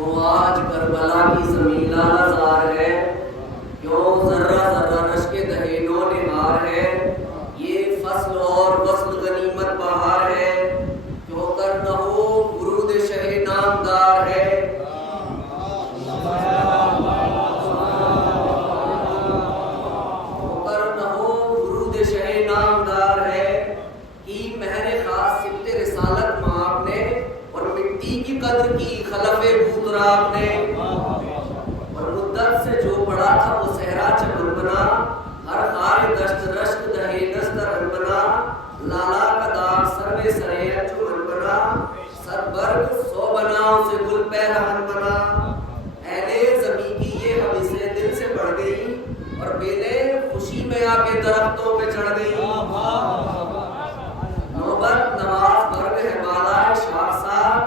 کیوں آج کربلا کی زمین لالزار ہے، کیوں ذرہ ذرہ رشک دہے نو نہار ہے، یہ فصل اور وصل غنیمت بہار ہے، کیوں کر نہ ہو ورود شہ نامدار ہے۔ کیوں کر نہ ہو ورود شہ نامدار ہے، کی مہر خاص سبت رسالت ماں آپ نے، اور مٹی کی قدر کی خلف بوتراب نے، اور مدت سے جو پڑا تھا وہ صحرا چمن بنا، ہر خار دشت رشک دہے نسترن بنا، لالا کا داغ سر میں سرے انجمن بنا، سر برگ سو بناؤں سے گل پیرہن بنا۔ اہل زمین کی یہ حویثیں دل سے بڑھ گئی، اور بیلیں خوشی میں آ کے درختوں پہ چڑھ گئی۔ نوبت نواز برگ ہے بالا شاخسار،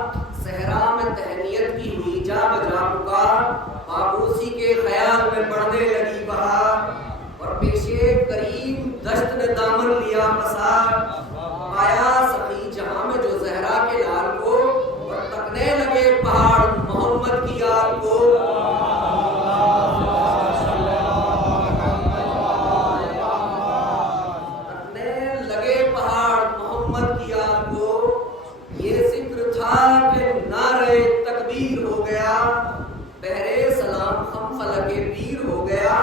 صحرا میں تہنیت کی ہوئی جا بجا پکار، پابوسی کے خیال میں بڑھنے لگی بہار، اور پیشے کریم دشت نے دامن لیا پسار، پایا سخی جہاں میں جو زہرا کے لال کو، اور تکنے لگے پہاڑ محمد کی یاد کو۔ تکنے لگے پہاڑ محمد کی یاد کو، یہ ذکر تھا کہ نعرہ تکبیر ہو گیا، بہرے سلام خم فلک پیر ہو گیا،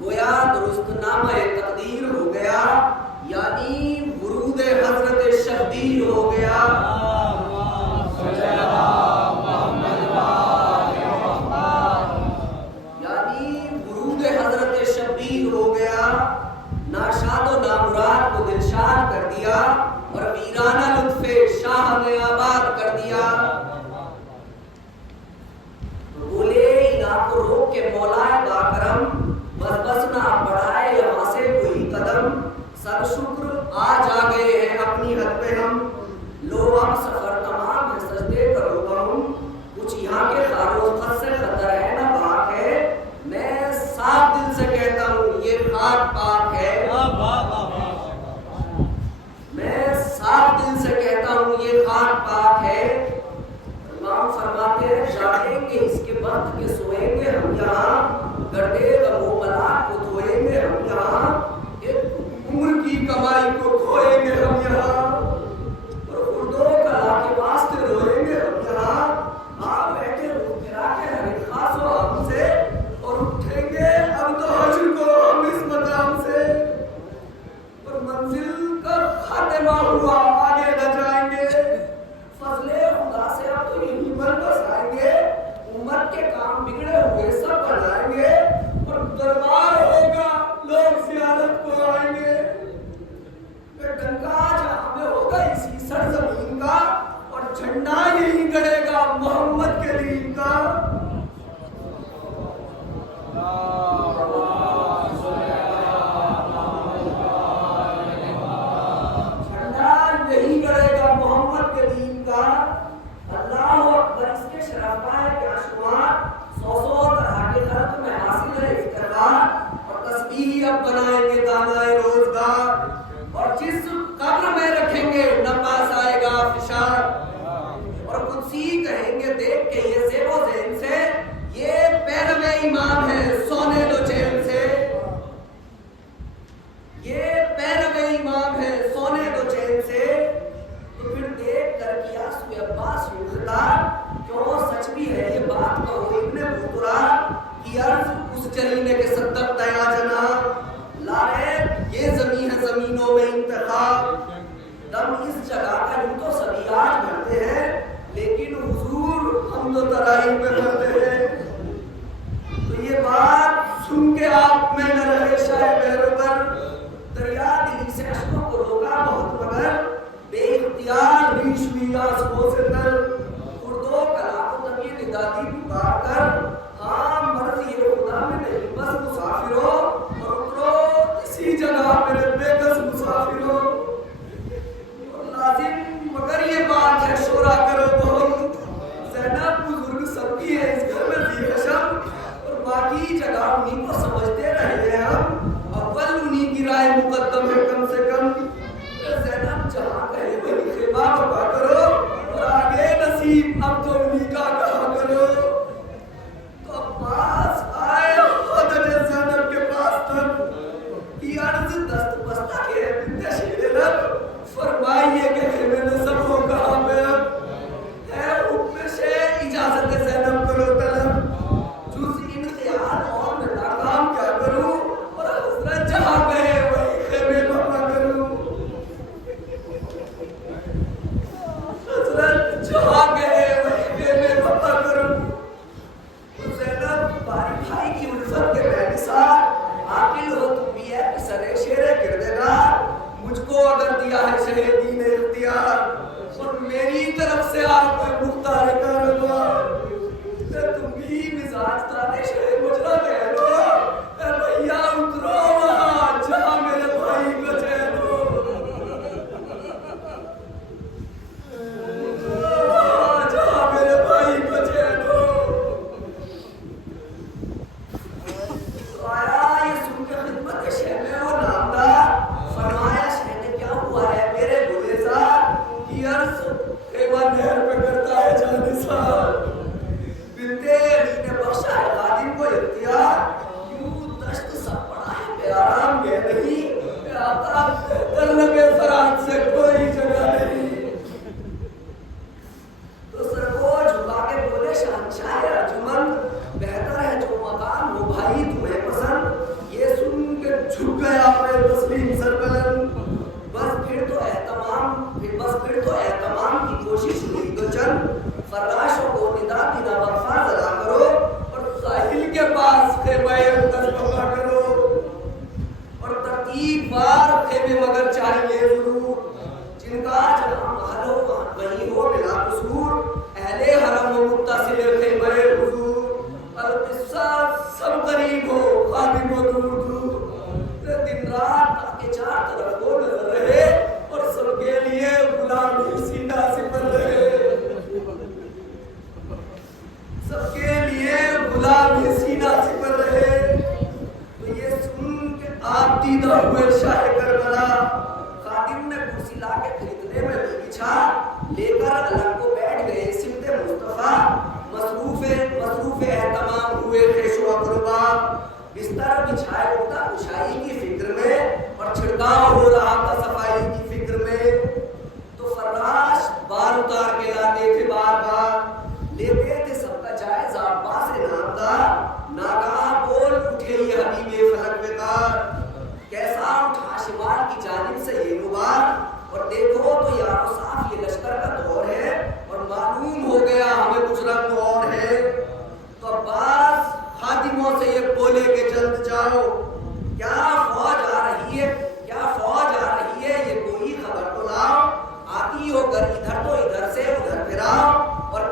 گویا درست نامہ تقدیر ہو گیا، یعنی ورود حضرت شبیر ہو گیا۔ یعنی ورود حضرت شبیر ہو گیا، ناشاد و نامراد کو دلشاد کر دیا، اور ویرانہ لطف شاہ نے آباد کر دیا۔ بولے انہاں کو روک کے مولا با کرم، بس بس نہ بڑھائے یہاں سے کوئی قدم، سب شکر آج آ گئے ہیں اپنی حد پہ ہم، لو اب سفر تمام ہے سجدے کرو ہم، کچھ یہاں کے خاروز خط سے خطر ہے نہ باک ہے، میں صاف دل سے کہتا ہوں یہ خاک پاک ہے، میں صاف دل سے کہتا ہوں یہ خاک پاک ہے۔ امام فرماتے ہیں جاگیں گے اس کے وقت کے سوئیں گے ہم یہاں، گردے غم و بلا کو دھوئیں گے ہم یہاں، ایک عمر کی کمائی کو کھوئیں گے ہم یہاں، اور اردو کلا کے واسطے روئیں گے ہم یہاں، آپ بیٹھے روح پھرا کے ہر ایک خاص و عام سے، اور اٹھیں گے اب تو حشر کو ہم اس مقام سے، اور منزل کا خاتمہ ہوا آگے نہ جائیں گے، فضل خدا سے اب تو یہی پر بس آئیں گے، امت کے کام بگڑے ہوئے سب بنائیں گے، اور دربار ہوگا لوگ زیارت کو آئیں گے، ڈنکا جہاں میں ہوگا اسی سرزمین کا، اور جھنڈا یہی گڑے گا محمد کے دین کا۔ جھنڈا یہی گڑے گا محمد کے دین کا۔ اللہ اکبر، اس کے شرف کا ہے کیا شمار، سو سو طرح کے خلق میں حاصل ہے افتخار، اور تسبیح اب بنائیں گے دامائے روزگار، اور جس قبر میں رکھیں گے نہ پاس آئے گا فشار، اور قدسی کہیں گے دیکھ کے یہ زیب و ذہن سے، یہ پیرو امام ہے سونے دو چین سے، یہ پیرو امام ہے سونے دو چین سے، تو پھر دیکھ کر کیا سوئے عباس یوں خطاب، کیوں سچ بھی ہے یہ بات کہو ابن بطرا، کی عرض اس جلینے کے صدق دیا جناب، لارے یہ زمین ہے زمینوں میں انتخاب، دم اس جگہ کا یوں تو سبھی آج بھرتے ہیں، لیکن حضور ہم تو ترائی میں بھرتے ہیں، تو یہ بات سن کے آپ میں نہ رہے شاہ بہروبر، دریا دلی سے اشکوں کو روکا بہت مگر، بے اختیار ریش ہوئی آنسوؤں سے تر، اردو کلا کو تب یہ ندادی پکار کر، ہاں مرض یہ خدا میں نہیں بس مسافر ہو، اور اترو اسی جگہ میرے بے کس مسافر ہو، اور لازم مگر یہ بات ہے شورا کرو بہت، زینب بزرگ سب کی ہے اس گھر میں ذی حشم، اور باقی جگہ انہیں کو سمجھتے رہے ہیں ہم، اول انہیں کی رائے مقدم ہے کم سے کم، زینب جہاں کہے وہی خیمہ بپا کرو، اور آگے نصیب اب تو انہیں کا کہا کرو۔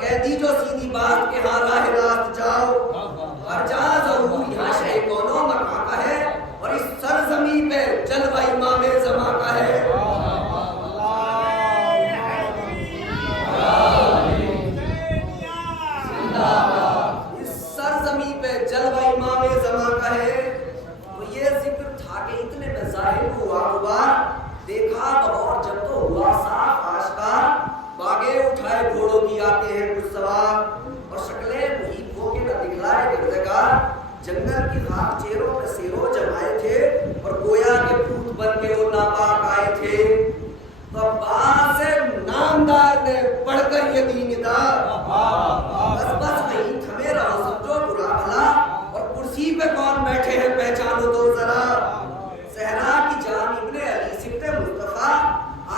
کہہ دیجو سیدھی بات کہ ہاں راہ راست جاؤ، اور جہاں ضرور یہاں شہ کونوں مکان کا ہے، اور اس سرزمین پہ جلوہ امام زمان کا ہے۔ اس سرزمین پہ جلوہ امام زمان کا ہے۔ تو یہ ذکر تھا کہ اتنے میں ظاہر ہوا غبار، دیکھا بغور جب تو ہوا صاف آشکار، باغے اٹھائے گھوڑوں کی آتے ہیں کچھ سوار، اور شکلیں محیط ہو کے نہ دکھلائے گردگار، جنگل کی خاک چیروں پہ سیرو جمائے تھے، اور گویا کے بھوت بن کے وہ ناپاک آئے تھے۔ تو عباس نامدار نے پڑھ کر یہ دین دار، بس بس وہیں تھمے رہو سمجھو برا بھلا، اور کرسی پہ کون بیٹھے ہیں پہچانو تو ذرا۔ صحرا کی جان ابن علی سبت مصطفیٰ،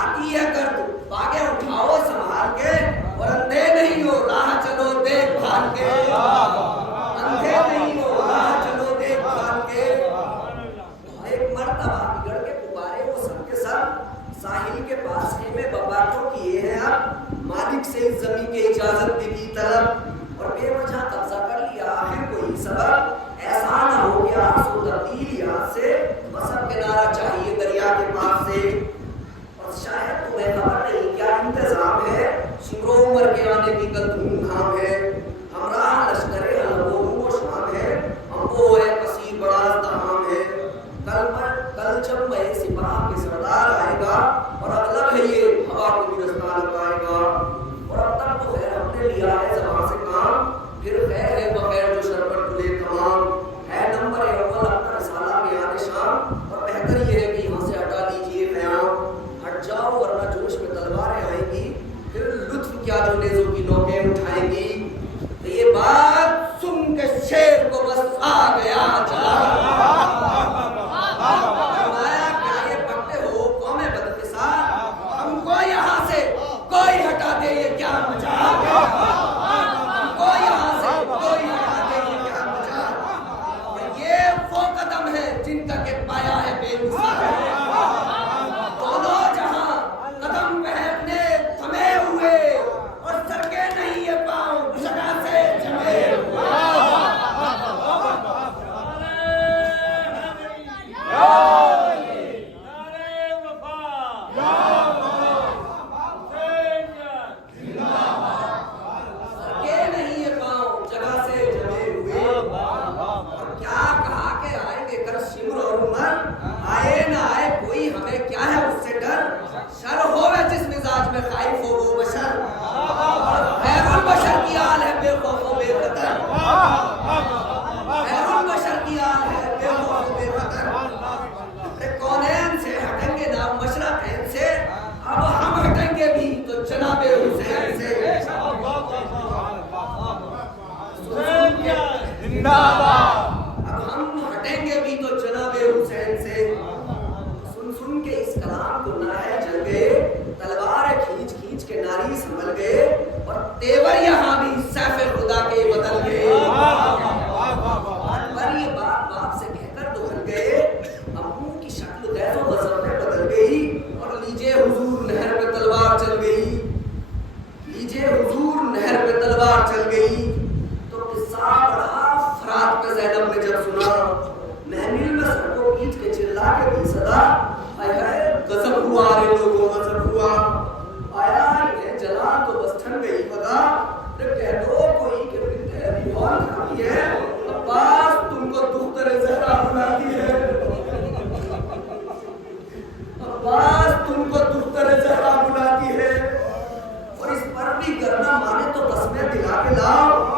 آتی ہے گرد باغے اٹھاؤ سنبھال کے، اور اندھے نہیں ہو راہ چلو دیکھ بھال کے، اندھے نہیں ہو راہ چلو دیکھ بھال کے۔ ایک مرتبہ بگڑ کے غبارے وہ سب کے سب ساحل کے پاس خیمے بمبارٹوں کیے ہیں، اب مالک سے اس زمین کی اجازت بھی کی طلب، اور بے وجہ قبضہ کر لیا آخر کوئی سبب، ایسا نہ ہو کہ آنسو تبدیل یاد سے مصب کنارہ چاہیے دریا کے پاس سے۔ اور شاید تمہیں خبر نہیں کیا انتظام ہے، شمرو عمر کے آنے کی کل دھوم دھام ہے، ہمراہ لشکر حلب و شام ہے، ہم کو ہے کثیر بڑا ازدحام ہے۔ کل جب میں سپاہ کے سردار آئے گا، اور اغلب ہے یہ ہوا کو بھی رستہ لگائے گا، اور اب تک تو خیر ہم نے لیا ہے زبان سے کام، پھر خیر ہے بغیر جو شربت کھلے تمام، ہے نمبر اول اپنا رسالہ بیان شام، اور بہتر یہ ہے کہ یہاں سے ہٹا لیجئے قیام، ہٹ جاؤ ورنہ جوش میں تلواریں آئیں گی، پھر لطف کیا جو نیزوں کی نوکیں اٹھائیں گی۔ تو یہ بات سن کے شیر کو بس آ گیا چلا، فرمایا کہ یہ پکتے ہو قوم بدقسار، ہم کو یہاں سے کوئی ہٹا دے یہ کیا مجال ہے، ہم کو یہاں سے کوئی ہٹا دے یہ کیا مجال، اور یہ وہ قدم ہے جن کا کہ پایا ہے بے مثال، دونوں جہاں قدم پہننے تھمے ہوئے، اور سرکے نہیں یہ پاؤں جگہ سے جمے ہوئے۔ خائف ہو وہ بشر، خیر البشر کی آل ہے بے خوف و بے خطر، خیر البشر کی آل ہے بے خوف و بے خطر۔ کونین سے ہٹیں گے نہ مشرقین سے، اب ہم ہٹیں گے بھی تو جناب حسین سے۔ اب ہم ہٹیں گے بھی تو جناب حسین سے۔ سن کے اس کلام کو نہ جل گئے، تلوار کھینچ کھینچ کے ناری سنبھل گئے، اور تیور یہاں بھی سیف خدا کے بدل گئے، پر یہ بات باپ سے کہہ کر دکھل گئے، ابو کی شکل غیر و غضب میں بدل گئی، اور لیجے حضور نہر پہ تلوار چل گئی، لیجے حضور نہر پہ تلوار چل گئی۔ تو قصہ بڑا فرات پہ زینب نے جب سنا، محمل میں سر کو پیٹ کے چلا کے دی صدا، غضب ہوا رے لوگوں غضب ہوا، آیا انہیں جلا تو بس ٹھن گئی پتا، کہہ دو کوئی کہ بنت ابی اور کھاتی ہے، عباس تم کو دختر زہرا بناتی ہے، عباس تم کو دختر زہرا بناتی ہے، اور اس پر بھی کرنا مانے تو قسمیں دلا کے لاؤ،